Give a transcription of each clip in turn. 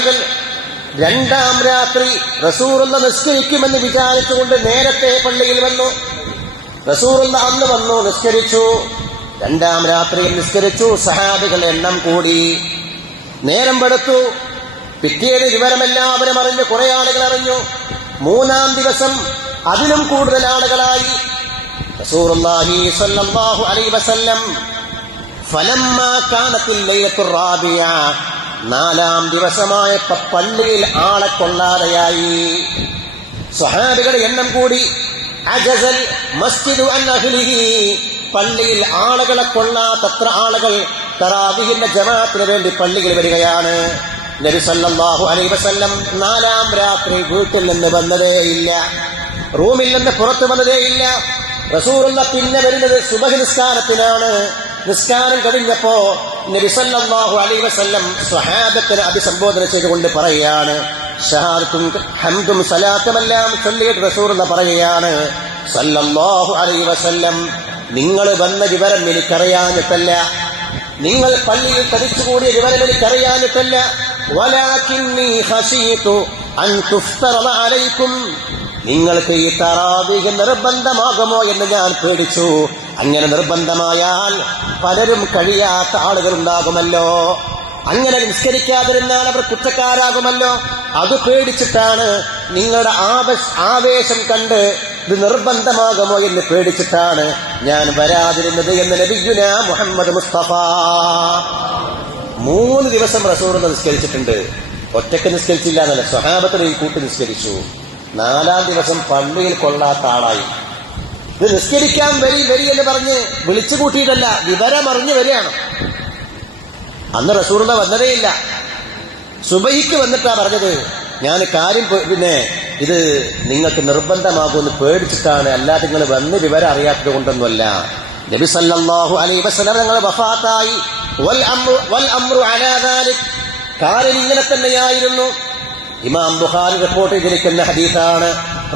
സഹാബികൾ രണ്ടാം രാത്രി റസൂലുള്ള നിസ്കരിക്കുമെന്ന് വിചാരിച്ചുകൊണ്ട് നേരത്തെ പള്ളിയിൽ വന്നു. റസൂലുള്ള അന്ന് വന്നു, നിസ്കരിച്ചു. രണ്ടാം രാത്രിയിൽ നിസ്കരിച്ചു. സഹാബികൾ എണ്ണം കൂടി, നേരം വെളുത്തു. പിറ്റേന്ന് വിവരമെല്ലാവരും അറിഞ്ഞു, കുറെ ആളുകൾ അറിഞ്ഞു. മൂന്നാം ദിവസം അതിലും കൂടുതൽ ആളുകളായി. റസൂലുള്ളാഹി സ്വല്ലല്ലാഹു അലൈഹി വസല്ലം ഫലമ്മാ കാനത്തിൽ ലൈലത്തുർ റാബിയ, നാലാം ദിവസമായപ്പോൾ പള്ളിയിൽ ആളെ കൊള്ളാതെയായി. സ്വഹാബികളുടെ എണ്ണം കൂടി. അജസൽ മസ്ജിദു അൻ അഹ്ലിഹി, പള്ളിയിൽ ആളുകളെ കൊള്ളാത്തത്ര ആളുകൾ തറാവീഹിന്റെ ജമാഅത്തിന് വേണ്ടി പള്ളിയിൽ വരികയാണ്. നബി സല്ലല്ലാഹു അലൈഹി വസല്ലം നാലാം രാത്രി വീട്ടിൽ നിന്ന് വന്നതേയില്ല, റൂമിൽ നിന്ന് പുറത്തു വന്നതേയില്ല. റസൂലുള്ള പിന്നെ വരുന്നത് സുബഹി നിസ്കാരത്തിനാണ്. നിസ്കാരം കഴിഞ്ഞപ്പോ നബി സല്ലല്ലാഹു അലൈഹി വസല്ലം സ്വഹാബത്തിനെ അഭിസംബോധന ചെയ്തുകൊണ്ട് പറയുകയാണ്, ഷഹാദത്തും ഹംദും സലാത്തുമെല്ലാം ചൊല്ലിയിട്ട് റസൂലുള്ള പറയുകയാണ്, സല്ലല്ലാഹു അലൈഹി വസല്ലം, നിങ്ങൾ വന്ന വിവരം എനിക്കറിയാഞ്ഞിട്ടല്ല, നിങ്ങൾ പള്ളിയിൽ തടിച്ചുകൂടിയ വിവരം എനിക്കറിയാഞ്ഞിട്ടല്ല, വലാകിന്നി ഖശീതു അൻ തുഫ്തറ അലൈക്കും, നിങ്ങൾക്ക് ഈ തറാവീഹ് നിർബന്ധമാകുമോ എന്ന് ഞാൻ പേടിച്ചു. അങ്ങനെ നിർബന്ധമായാൽ പലരും കഴിയാത്ത ആളുകളുണ്ടാകുമല്ലോ, അങ്ങനെ നിസ്കരിക്കാതിരുന്നാൽ അവർ കുറ്റക്കാരാകുമല്ലോ. അത് പേടിച്ചിട്ടാണ്, നിങ്ങളുടെ ആവേശം കണ്ട് ഇത് നിർബന്ധമാകുമോ എന്ന് പേടിച്ചിട്ടാണ് ഞാൻ വരാതിരുന്നത് എന്ന് നബിയുനാ മുഹമ്മദ് മുസ്തഫ. 3 ദിവസം റസൂൽ നിസ്കരിച്ചിട്ടുണ്ട്. ഒറ്റയ്ക്ക് നിസ്കരിച്ചില്ല എന്നല്ല, സ്വഹാബത്തിനെയും കൂട്ടി നിസ്കരിച്ചു. 4-ാം ദിവസം പള്ളിയിൽ കൊള്ളാത്ത ആളായി. ഇത് നിസ്കരിക്കാൻ വരി എന്ന് പറഞ്ഞ് വിളിച്ചു കൂട്ടിയിട്ടല്ല, വിവരമറിഞ്ഞു വരികയാണ്. അന്ന് റസൂലുള്ള വന്നതേയില്ല. സുബഹിക്ക് വന്നിട്ടാ പറഞ്ഞത്, ഞാൻ കാര്യം പിന്നെ ഇത് നിങ്ങൾക്ക് നിർബന്ധമാകുമെന്ന് പേടിച്ചിട്ടാണ്, അല്ലാതെ നിങ്ങൾ വന്ന് വിവരം അറിയാത്തത് കൊണ്ടൊന്നുമല്ല. നബി സല്ലല്ലാഹു അലൈഹി വസല്ലം നിങ്ങൾ വഫാത്തായി. വൽ അംറു അലാ ദാലിക്, കാര്യം ഇങ്ങനെ തന്നെയായിരുന്നു. ഇമാം ബുഖാരി റിപ്പോർട്ട് ചെയ്തിരിക്കുന്ന ഹദീസാണ്.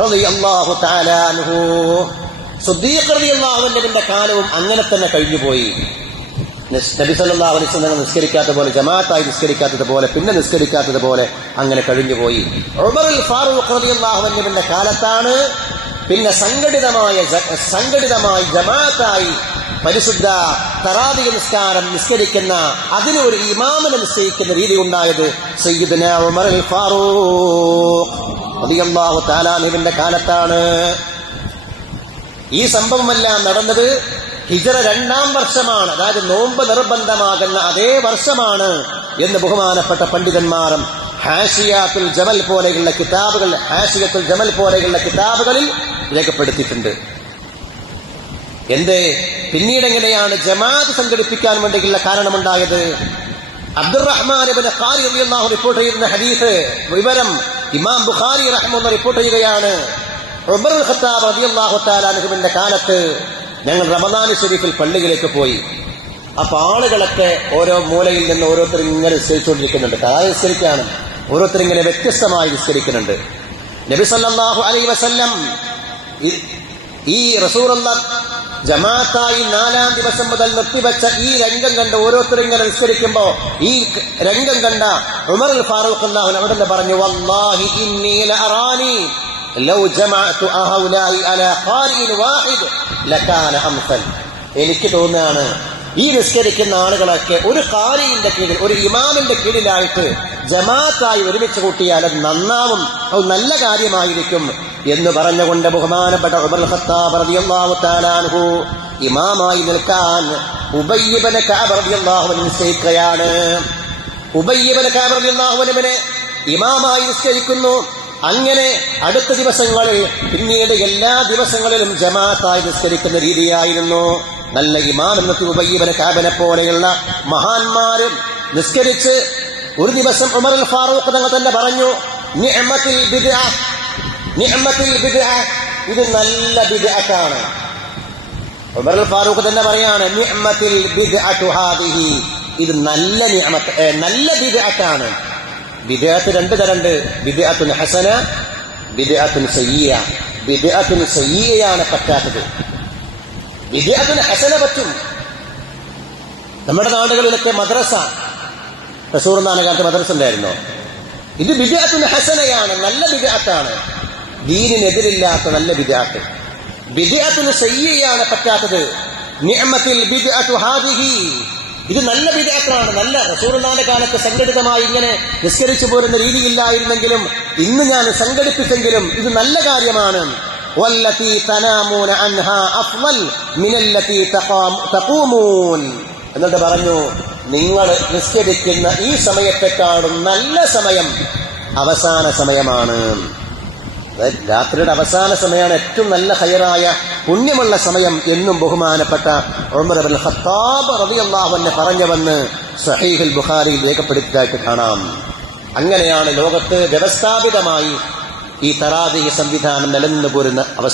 റളിയല്ലാഹു തആല അൻഹു, സിദ്ദീഖ് റളിയല്ലാഹു അൻഹുവിന്റെ കാലവും അങ്ങനെ തന്നെ കഴിഞ്ഞുപോയി. നബി സല്ലല്ലാഹു അലൈഹി വസല്ലം നിസ്കരിക്കാത്ത പോലെ, ജമാഅത്തായി നിസ്കരിക്കാത്തത് പോലെ, പിന്നെ നിസ്കരിക്കാത്തത് പോലെ അങ്ങനെ കഴിഞ്ഞുപോയി. ഉമറുൽ ഫാറൂഖ് റളിയല്ലാഹു അൻഹുവിന്റെ കാലത്താണ് പിന്നെ സംഘടിതമായി ജമാഅത്തായി പരിശുദ്ധ തറാവീഹ് നിസ്കാരം നിസ്കരിക്കുന്ന, അതിന് ഒരു ഇമാമിനെ നിശ്ചയിക്കുന്ന രീതി ഉണ്ടായത് സയ്യിദുനാ ഉമറുൽ ഫാറൂഖ് റളിയല്ലാഹു തആല അൻഹുവിന്റെ കാലത്താണ്. ഈ സംഭവമെല്ലാം നടന്നത് ഹിജ്റ 2-ാം വർഷമാണ്. അതായത് നോമ്പ് നിർബന്ധമാകുന്ന അതേ വർഷമാണ് എന്ന് ബഹുമാനപ്പെട്ട പണ്ഡിതന്മാരും ഹാഷിയത്തുൽ ജമൽ പോലെയുള്ള കിതാബുകളിൽ രേഖപ്പെടുത്തിയിട്ടുണ്ട്. പിന്നീട് എങ്ങനെയാണ് ജമാഅത്ത് സംഘടിപ്പിക്കാൻ വേണ്ടിയുള്ള കാരണമുണ്ടായത്? അബ്ദുറഹ്മാൻ ഇബ്നു ഖാരി റളിയല്ലാഹു റിപ്പോർട്ട് ചെയ്യുന്ന ഹദീസ് വിവരം ഇമാം ബുഖാരി റഹ്മത്തുള്ളാഹി റിപ്പോർട്ട് ചെയ്യുകയാണ്. ഉമർ ഖത്താബ് റളിയല്ലാഹു തആല അൻഹുവിന്റെ കാലത്ത് ഞങ്ങൾ റമദാൻ ശരീഫിൽ പള്ളിയിലേക്ക് പോയി. അപ്പൊ ആളുകളൊക്കെ ഓരോ മൂലയിൽ നിന്ന് ഓരോരുത്തർ ഇങ്ങനെ നിസ്കരിച്ചുകൊണ്ടിരിക്കുന്നുണ്ട്. നിസ്കരിക്കാണ്, ഓരോരുത്തർ ഇങ്ങനെ വ്യത്യസ്തമായി നിസ്കരിക്കുന്നുണ്ട്. നബി സല്ലല്ലാഹു അലൈഹി വസല്ലം ഈ റസൂലുള്ളാഹി ജമാഅത്തായി 4-ാം ദിവസം മുതൽ നിർത്തിവെച്ച ഈ രംഗം കണ്ട് ഓരോരുത്തർ ഇങ്ങനെ നിസ്കരിക്കുമ്പോ ഈ രംഗം കണ്ട ഉമറുൽ ഫാറൂഖ് അവിടെ പറഞ്ഞു, വല്ലാഹി ഇന്നി ലഅറാനി ലൗ ജമഅതു അഹൗലായി അലാ ഖാരിഇൻ വാഹിദ് ലകാന അംസൽ. എനിക്ക് തോന്നുകയാണ്, ഈ നിസ്കരിക്കുന്ന ആളുകളൊക്കെ ഒരു ഖാരിന്റെ കീഴിൽ, ഒരു ഇമാമിന്റെ കീഴിലായിട്ട് ജമാഅത്തായി ഒരുമിച്ച് കൂട്ടിയാൽ അത് നന്നാവും, അത് നല്ല കാര്യമായിരിക്കും എന്ന് പറഞ്ഞുകൊണ്ട് ബഹുമാനപ്പെട്ട ഉമർ ഖത്താബ് റളിയല്ലാഹു തആല അൻഹു ഇമാമായി നിൽക്കാൻ ഉബയ്യ് ഇബ്നു കഅബ് റളിയല്ലാഹു അൻഹു നിശ്ചയിക്കുകയാണ്. ഉബയ്യ് ഇബ്നു കഅബ് റളിയല്ലാഹു അൻഹുവിനെ ഇമാമായി നിശ്ചയിക്കുന്നു. അങ്ങനെ അടുത്ത ദിവസങ്ങളിൽ പിന്നീട് എല്ലാ ദിവസങ്ങളിലും ജമാഅത്തായി നിസ്കരിക്കുന്ന രീതിയായിരുന്നു. നല്ല ഇമാം എന്ന ഉബയ്യ് ഇബ്നു കഅബിനെ പോലെയുള്ള മഹാന്മാരും നിസ്കരിച്ച് ഒരു ദിവസം ഉമറുൽ ഫാറൂഖ് തങ്ങൾ തന്നെ പറഞ്ഞു, നിഅമത്തുൽ ബിദ്അ, ഇത് നല്ല ബിദ്അത്താണ്. ഉമറുൽ ഫാറൂഖ് തന്നെ പറയാണ്, നിഅമത്തുൽ ബിദ്അതു ഹാദിഹി, ഇത് നല്ല ബിദ്അത്താണ്. ബിദ്അത്ത് 2 തരമുണ്ട്, ബിദ്അത്തുൻ ഹസന, ബിദ്അത്തുൻ സയ്യിഅ. ബിദ്അത്തുൻ സയ്യിഅയാണ് പറ്റാത്തത്, ബിദ്അത്തുൻ ഹസന പറ്റും. നമ്മുടെ നാടുകളിലൊക്കെ മദ്രസ, റസൂലുള്ളാഹിയുടെ കാലത്ത് മദ്രസ ഉണ്ടായിരുന്നോ? ഇത് ബിദ്അത്തുൽ ഹസനയാണ്, നല്ല ബിദ്അത്താണ്, ദീനിനെതിരില്ലാത്ത നല്ല ബിദ്അത്ത്. ബിദ്അത്തുൽ സയ്യിഅയാണ് പറ്റാത്തത്. നിഅമത്തിൽ ബിദ്അത്തു ഹാദിഹി, ഇത് നല്ല ബിദ്അത്താണ്. നല്ല റസൂലുള്ളാഹിന്റെ കാലത്ത് സംഘടിതമായി ഇങ്ങനെ നിസ്കരിച്ചു പോരുന്ന രീതിയില്ലായിരുന്നെങ്കിലും ഇന്ന് ഞാൻ സംഘടിപ്പിച്ചെങ്കിലും ഇത് നല്ല കാര്യമാണ്. വല്ലതി തനാമൂന അൻഹാ അഫ്ളൽ മിനല്ലതി തഖൂമൂൻ, എന്നിട്ട് പറഞ്ഞു നിങ്ങൾ നിസ്കരിക്കുന്ന ഈ സമയത്തെക്കാളും നല്ല സമയം അവസാന സമയമാണ്. രാത്രിയുടെ അവസാന സമയമാണ് ഏറ്റവും നല്ല ഖൈറായ പുണ്യമുള്ള സമയം എന്നും ബഹുമാനപ്പെട്ട ഉമർ ഇബ്നുൽ ഖത്താബ് റളിയല്ലാഹു അൻഹു പറഞ്ഞുവെന്ന് സഹീഹുൽ ബുഖാരിയിൽ രേഖപ്പെടുത്തിയതായിട്ട് കാണാം. അങ്ങനെയാണ് ലോകത്ത് വ്യവസ്ഥാപിതമായി ഈ തറാവീഹ് സംവിധാനം നിലനിന്നു പോരുന്ന അവസ്ഥ.